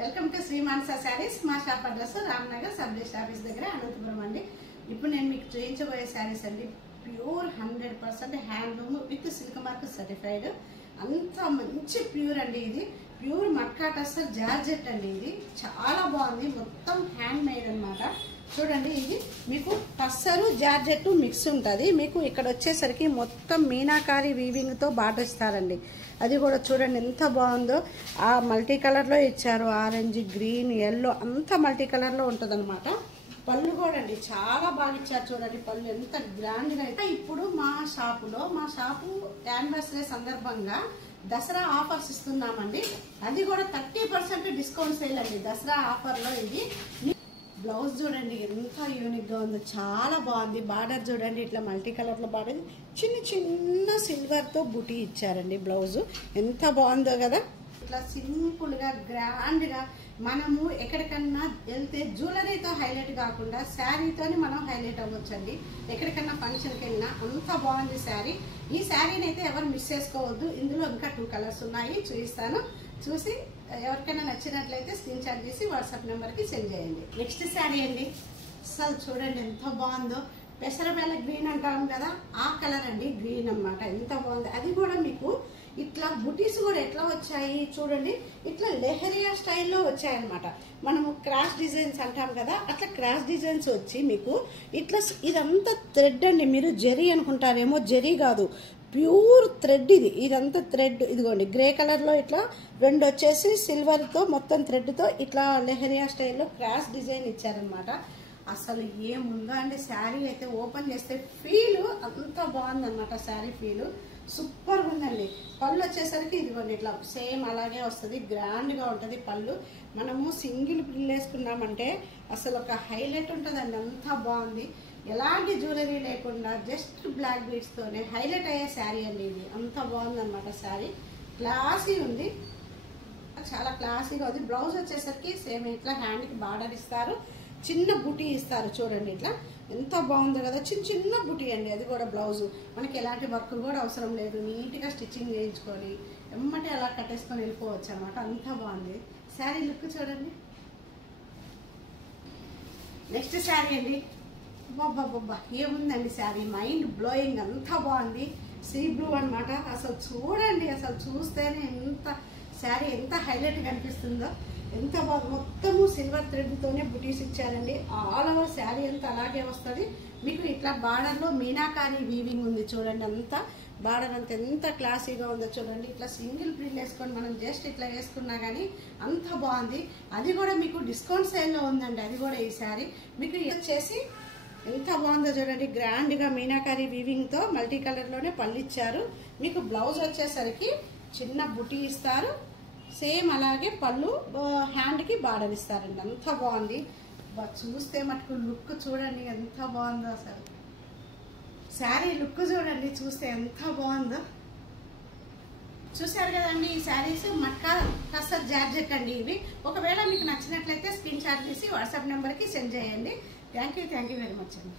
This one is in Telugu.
Welcome to శ్రీమానస saris. మా shop address Ramnagar sub district office దగ్గర అనంతపురం అండి. ఇప్పుడు నేను మీకు చూపించబోయే శారీస్ అండి pure 100% handloom with silk mark certified. అంత మంచి ప్యూర్ అండి. ఇది ప్యూర్ మట్కా టస్సర్ జార్జెట్ అండి. ఇది చాలా బాగుంది, మొత్తం హ్యాండ్ మేడ్ అన్నమాట. చూడండి, ఇది మీకు టస్సరు జార్జెట్ మిక్స్ ఉంటుంది. మీకు ఇక్కడ వచ్చేసరికి మొత్తం మీనాకారి వీవింగ్తో బార్డర్ ఇస్తారండి. అది కూడా చూడండి ఎంత బాగుందో. ఆ మల్టీ కలర్లో ఇచ్చారు, ఆరెంజ్, గ్రీన్, ఎల్లో అంతా మల్టీ కలర్లో ఉంటుంది అనమాట. పళ్ళు కూడా అండి చాలా బాగా ఇచ్చారు. చూడండి పళ్ళు ఎంత గ్రాండ్గా అయితే. ఇప్పుడు మా షాపు యానివర్సరీ సందర్భంగా దసరా ఆఫర్స్ ఇస్తున్నామండి. అది కూడా 30% డిస్కౌంట్ సేల్ అండి దసరా ఆఫర్లో. ఇది బ్లౌజ్ చూడండి ఎంత యూనిక్ గా ఉందో, చాలా బాగుంది. బార్డర్ చూడండి ఇట్లా మల్టీ కలర్ లో బార్డర్, చిన్న చిన్న సిల్వర్ తో బుటీ ఇచ్చారండి. బ్లౌజ్ ఎంత బాగుందో కదా. ఇట్లా సింపుల్ గా గ్రాండ్ గా మనము ఎక్కడికన్నా వెళ్తే జ్యువెలరీతో హైలైట్ కాకుండా శారీతోని మనం హైలైట్ అవ్వచ్చండి. ఎక్కడికన్నా ఫంక్షన్కి వెళ్ళినా అంత బాగుంది శారీ. ఈ శారీని అయితే ఎవరు మిస్ చేసుకోవద్దు. ఇందులో ఇంకా 2 కలర్స్ ఉన్నాయి, చూపిస్తాను. చూసి ఎవరికైనా నచ్చినట్లయితే స్క్రీన్ షాట్ తీసి వాట్సాప్ నెంబర్కి సెండ్ చేయండి. నెక్స్ట్ శారీ అండి, అసలు చూడండి ఎంత బాగుందో. పెసరబెల్ల గ్రీన్ అంటాం కదా, ఆ కలర్ అండి. గ్రీన్ అన్నమాట, ఎంత బాగుంది. అది కూడా మీకు ఇట్లా బుటీస్ కూడా ఎట్లా వచ్చాయి చూడండి. ఇట్లా లెహరియా స్టైల్లో వచ్చాయన్నమాట. మనము క్రాస్ డిజైన్స్ అంటాం కదా, అట్లా క్రాస్ డిజైన్స్ వచ్చి మీకు ఇట్లా ఇదంతా థ్రెడ్ అండి. మీరు జరీ అనుకుంటారేమో, జరీ కాదు, ప్యూర్ థ్రెడ్ ఇది. ఇదంతా థ్రెడ్. ఇదిగోండి గ్రే కలర్లో ఇట్లా 2 వచ్చేసి సిల్వర్తో మొత్తం థ్రెడ్తో ఇట్లా లెహరియా స్టైల్లో క్రాస్ డిజైన్ ఇచ్చారనమాట. అసలు ఏముందో అండి శారీ అయితే ఓపెన్ చేస్తే ఫీల్ అంత బాగుందన్నమాట. శారీ ఫీల్ సూపర్గా ఉందండి. పళ్ళు వచ్చేసరికి ఇదిగోండి ఇట్లా సేమ్ అలాగే వస్తుంది, గ్రాండ్గా ఉంటుంది పళ్ళు. మనము సింగిల్ పిల్లు వేసుకున్నామంటే అసలు ఒక హైలైట్ ఉంటుందండి. అంత బాగుంది. ఎలాంటి జ్యువెలరీ లేకుండా జస్ట్ బ్లాక్ బీడ్స్తోనే హైలైట్ అయ్యే శారీ అండి ఇది. అంత బాగుందన్నమాట. శారీ క్లాసీ ఉంది, చాలా క్లాసీగా ఉంది. బ్లౌజ్ వచ్చేసరికి సేమ్ ఇట్లా హ్యాండ్కి బార్డర్ ఇస్తారు, చిన్న బుటీ ఇస్తారు. చూడండి ఇట్లా ఎంత బాగుందో కదా. చిన్న చిన్న బుటీ అండి. అది కూడా బ్లౌజు మనకి ఎలాంటి వర్క్ కూడా అవసరం లేదు. నీట్గా స్టిచ్చింగ్ చేయించుకొని ఎమ్మటే అలా కట్టేసుకొని వెళ్ళిపోవచ్చు అనమాట. అంత బాగుంది శారీ లుక్ చూడండి. నెక్స్ట్ శారీ అండి, బాబ్బా ఏముందండి శారీ, మైండ్ బ్లోయింగ్. అంత బాగుంది. సీ బ్లూ అనమాట. అసలు చూడండి, అసలు చూస్తేనే ఎంత శారీ ఎంత హైలైట్ కనిపిస్తుందో. ఎంత బాగా మొత్తము సిల్వర్ థ్రెడ్తోనే బుటీస్ ఇచ్చారండి. ఆల్ ఓవర్ శారీ అంతా అలాగే వస్తుంది. మీకు ఇట్లా బార్డర్లో మీనాకారి వీవింగ్ ఉంది చూడండి. అంతా బార్డర్ అంతా ఎంత క్లాసీగా ఉందో చూడండి. ఇట్లా సింగిల్ ప్రిల్ వేసుకొని మనం జస్ట్ ఇట్లా వేసుకున్నా కానీ అంత బాగుంది. అది కూడా మీకు డిస్కౌంట్ సేల్లో ఉందండి. అది కూడా ఈ శారీ మీకు వచ్చేసి ఎంత బాగుందో చూడండి. గ్రాండ్గా మీనాకారి వీవింగ్తో మల్టీ కలర్లోనే పళ్ళు ఇచ్చారు. మీకు బ్లౌజ్ వచ్చేసరికి చిన్న బుటీ ఇస్తారు, సేమ్ అలాగే పళ్ళు హ్యాండ్కి బార్డర్ ఇస్తారండి. అంత బాగుంది. చూస్తే మటుకు లుక్ చూడండి ఎంత బాగుందో. అసలు శారీ లుక్ చూడండి, చూస్తే ఎంత బాగుందో. చూసారు కదండి, ఈ శారీస్ మట్కా టస్సర్ జార్జెట్ అండి. ఇవి ఒకవేళ మీకు నచ్చినట్లయితే స్క్రీన్ షాట్ తీసి వాట్సాప్ నెంబర్కి సెండ్ చేయండి. థ్యాంక్ యూ వెరీ మచ్ అండి.